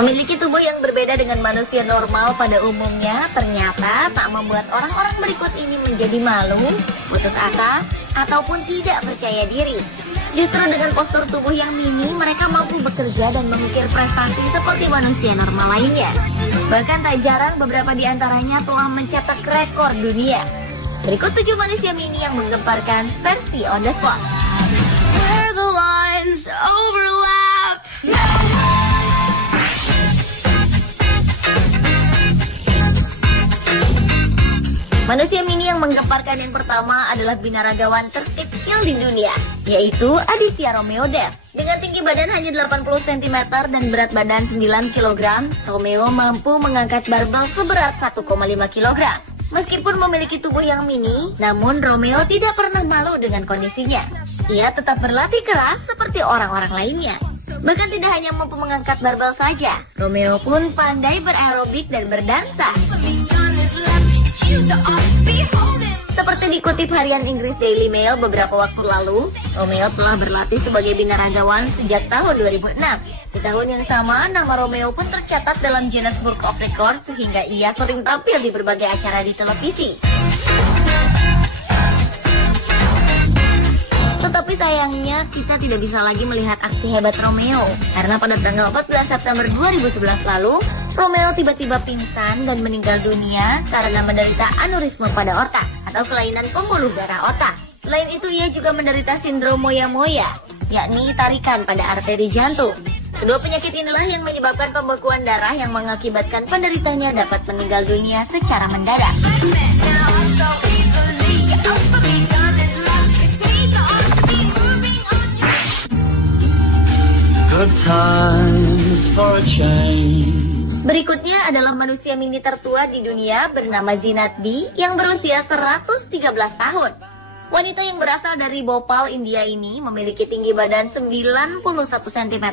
Memiliki tubuh yang berbeda dengan manusia normal pada umumnya ternyata tak membuat orang-orang berikut ini menjadi malu, putus asa, ataupun tidak percaya diri. Justru dengan postur tubuh yang mini, mereka mampu bekerja dan mengukir prestasi seperti manusia normal lainnya. Bahkan tak jarang beberapa di antaranya telah mencetak rekor dunia. Berikut 7 manusia mini yang menggemparkan versi on the spot. Where the lines overlap. Manusia mini yang menggemparkan yang pertama adalah binaragawan terkecil di dunia, yaitu Aditya Romeo Dev. Dengan tinggi badan hanya 80 cm dan berat badan 9 kg, Romeo mampu mengangkat barbel seberat 1,5 kg. Meskipun memiliki tubuh yang mini, namun Romeo tidak pernah malu dengan kondisinya. Ia tetap berlatih keras seperti orang-orang lainnya. Bahkan tidak hanya mampu mengangkat barbel saja, Romeo pun pandai beraerobik dan berdansa. Seperti dikutip harian Inggris Daily Mail beberapa waktu lalu, Romeo telah berlatih sebagai binaragawan sejak tahun 2006. Di tahun yang sama, nama Romeo pun tercatat dalam Guinness Book of Records sehingga ia sering tampil di berbagai acara di televisi. Tetapi sayangnya kita tidak bisa lagi melihat aksi hebat Romeo karena pada tanggal 14 September 2011 lalu, Romeo tiba-tiba pingsan dan meninggal dunia karena menderita aneurisme pada otak atau kelainan pembuluh darah otak. Selain itu ia juga menderita sindrom moya-moya, yakni tarikan pada arteri jantung. Kedua penyakit inilah yang menyebabkan pembekuan darah yang mengakibatkan penderitanya dapat meninggal dunia secara mendadak. Berikutnya adalah manusia mini tertua di dunia bernama Zeenat B yang berusia 113 tahun. Wanita yang berasal dari Bhopal, India ini memiliki tinggi badan 91 cm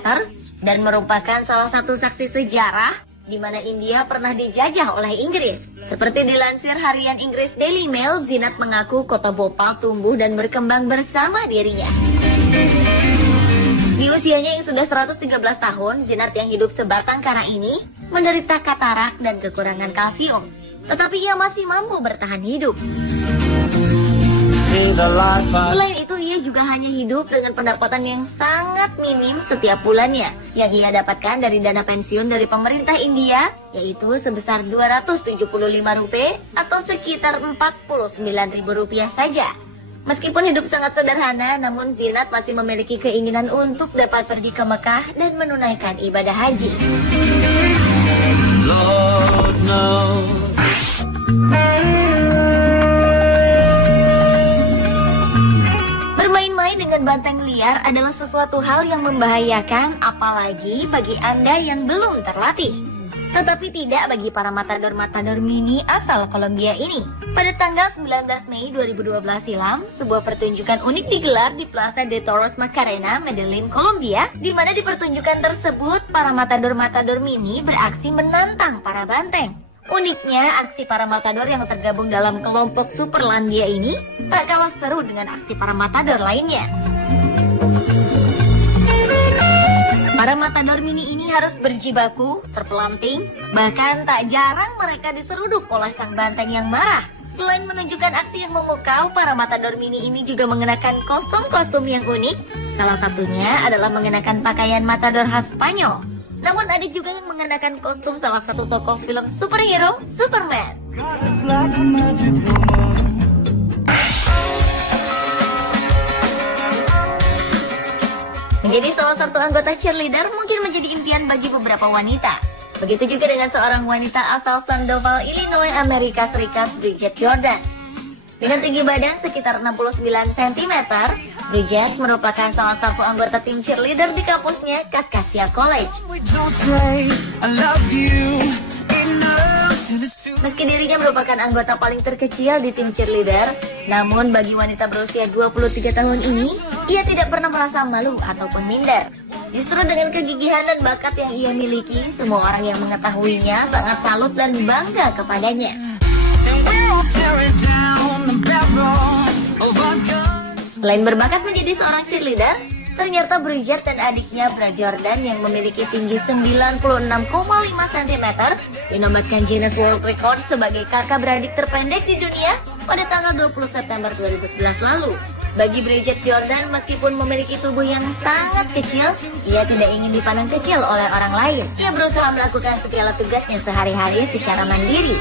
dan merupakan salah satu saksi sejarah di mana India pernah dijajah oleh Inggris. Seperti dilansir harian Inggris Daily Mail, Zeenat mengaku kota Bhopal tumbuh dan berkembang bersama dirinya. Di usianya yang sudah 113 tahun, Zeenat yang hidup sebatang kara ini menderita katarak dan kekurangan kalsium. Tetapi ia masih mampu bertahan hidup. Selain itu, ia juga hanya hidup dengan pendapatan yang sangat minim setiap bulannya, yang ia dapatkan dari dana pensiun dari pemerintah India, yaitu sebesar Rp275 atau sekitar Rp49.000 saja. Meskipun hidup sangat sederhana, namun Zeenat masih memiliki keinginan untuk dapat pergi ke Mekah dan menunaikan ibadah haji. Bermain-main dengan banteng liar adalah sesuatu hal yang membahayakan, apalagi bagi Anda yang belum terlatih. Tetapi tidak bagi para matador-matador mini asal Kolombia ini. Pada tanggal 19 Mei 2012 silam, sebuah pertunjukan unik digelar di Plaza de Toros Macarena, Medellin, Kolombia, di mana di pertunjukan tersebut para matador-matador mini beraksi menantang para banteng. Uniknya, aksi para matador yang tergabung dalam kelompok Superlandia ini tak kalah seru dengan aksi para matador lainnya. Para matador mini ini harus berjibaku, terpelanting, bahkan tak jarang mereka diseruduk oleh sang banteng yang marah. Selain menunjukkan aksi yang memukau, para matador mini ini juga mengenakan kostum-kostum yang unik. Salah satunya adalah mengenakan pakaian matador khas Spanyol. Namun ada juga yang mengenakan kostum salah satu tokoh film superhero, Superman. Menjadi salah satu anggota cheerleader mungkin menjadi impian bagi beberapa wanita. Begitu juga dengan seorang wanita asal Sandoval, Illinois, Amerika Serikat, Bridget Jordan. Dengan tinggi badan sekitar 69 cm, Bridget merupakan salah satu anggota tim cheerleader di kampusnya, Cascasia College. Meski dirinya merupakan anggota paling terkecil di tim cheerleader, namun bagi wanita berusia 23 tahun ini, ia tidak pernah merasa malu ataupun minder. Justru dengan kegigihan dan bakat yang ia miliki, semua orang yang mengetahuinya sangat salut dan bangga kepadanya. Selain berbakat menjadi seorang cheerleader, Ternyata Bridget dan adiknya Bra Jordan yang memiliki tinggi 96,5 cm dinobatkan Guinness World Record sebagai kakak beradik terpendek di dunia pada tanggal 20 September 2011 lalu. Bagi Bridget Jordan, meskipun memiliki tubuh yang sangat kecil, ia tidak ingin dipandang kecil oleh orang lain. Ia berusaha melakukan segala tugasnya sehari-hari secara mandiri.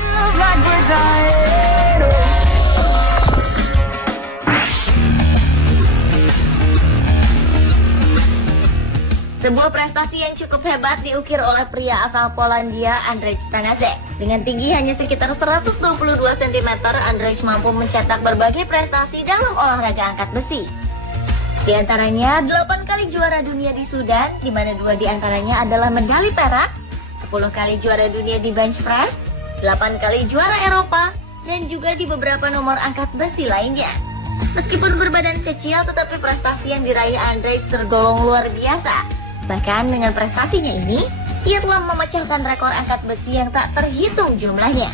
Sebuah prestasi yang cukup hebat diukir oleh pria asal Polandia, Andrzej Stanaze. Dengan tinggi hanya sekitar 122 cm, Andrzej mampu mencetak berbagai prestasi dalam olahraga angkat besi. Di antaranya 8 kali juara dunia di Sudan, di mana 2 di antaranya adalah medali perak, 10 kali juara dunia di bench press, 8 kali juara Eropa, dan juga di beberapa nomor angkat besi lainnya. Meskipun berbadan kecil, tetapi prestasi yang diraih Andrzej tergolong luar biasa. Bahkan dengan prestasinya ini, ia telah memecahkan rekor angkat besi yang tak terhitung jumlahnya.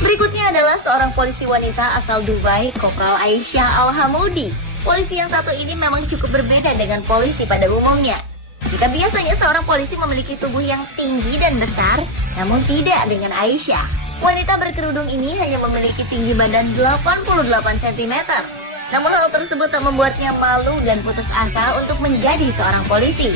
Berikutnya adalah seorang polisi wanita asal Dubai, Kopral Aisyah Al-Hamoudi. Polisi yang satu ini memang cukup berbeda dengan polisi pada umumnya. Jika biasanya seorang polisi memiliki tubuh yang tinggi dan besar, namun tidak dengan Aisyah. Wanita berkerudung ini hanya memiliki tinggi badan 88 cm. Namun hal tersebut tak membuatnya malu dan putus asa untuk menjadi seorang polisi.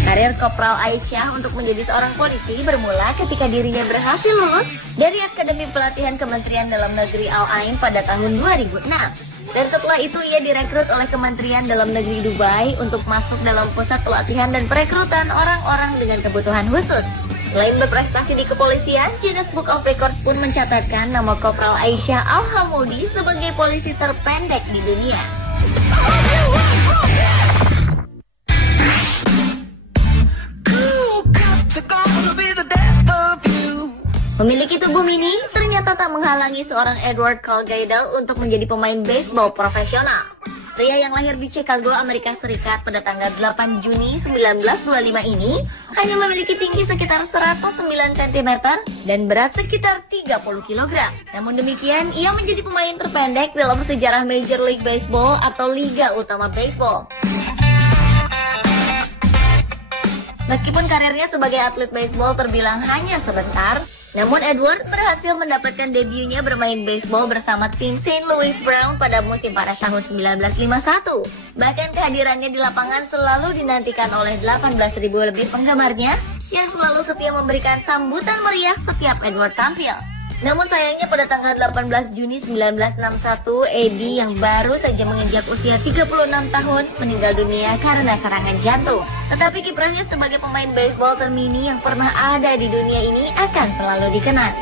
Karir Kopral Aisyah untuk menjadi seorang polisi bermula ketika dirinya berhasil lulus dari Akademi Pelatihan Kementerian Dalam Negeri Al-Ain pada tahun 2006. Dan setelah itu ia direkrut oleh Kementerian Dalam Negeri Dubai untuk masuk dalam pusat pelatihan dan perekrutan orang-orang dengan kebutuhan khusus. Selain berprestasi di kepolisian, Guinness Book of Records pun mencatatkan nama Kopral Aisyah Al-Hamoudi sebagai polisi terpendek di dunia. Memiliki tubuh mini, ternyata tak menghalangi seorang Edward Colgaidel untuk menjadi pemain baseball profesional. Pria yang lahir di Chicago, Amerika Serikat pada tanggal 8 Juni 1925 ini hanya memiliki tinggi sekitar 109 cm dan berat sekitar 30 kg. Namun demikian, ia menjadi pemain terpendek dalam sejarah Major League Baseball atau Liga Utama Baseball. Meskipun karirnya sebagai atlet baseball terbilang hanya sebentar, namun Edward berhasil mendapatkan debutnya bermain baseball bersama tim St. Louis Browns pada musim panas tahun 1951. Bahkan kehadirannya di lapangan selalu dinantikan oleh 18.000 lebih penggemarnya yang selalu setia memberikan sambutan meriah setiap Edward tampil. Namun sayangnya pada tanggal 18 Juni 1961, Eddie yang baru saja menginjak usia 36 tahun meninggal dunia karena serangan jantung. Tetapi kiprahnya sebagai pemain baseball termini yang pernah ada di dunia ini akan selalu dikenang.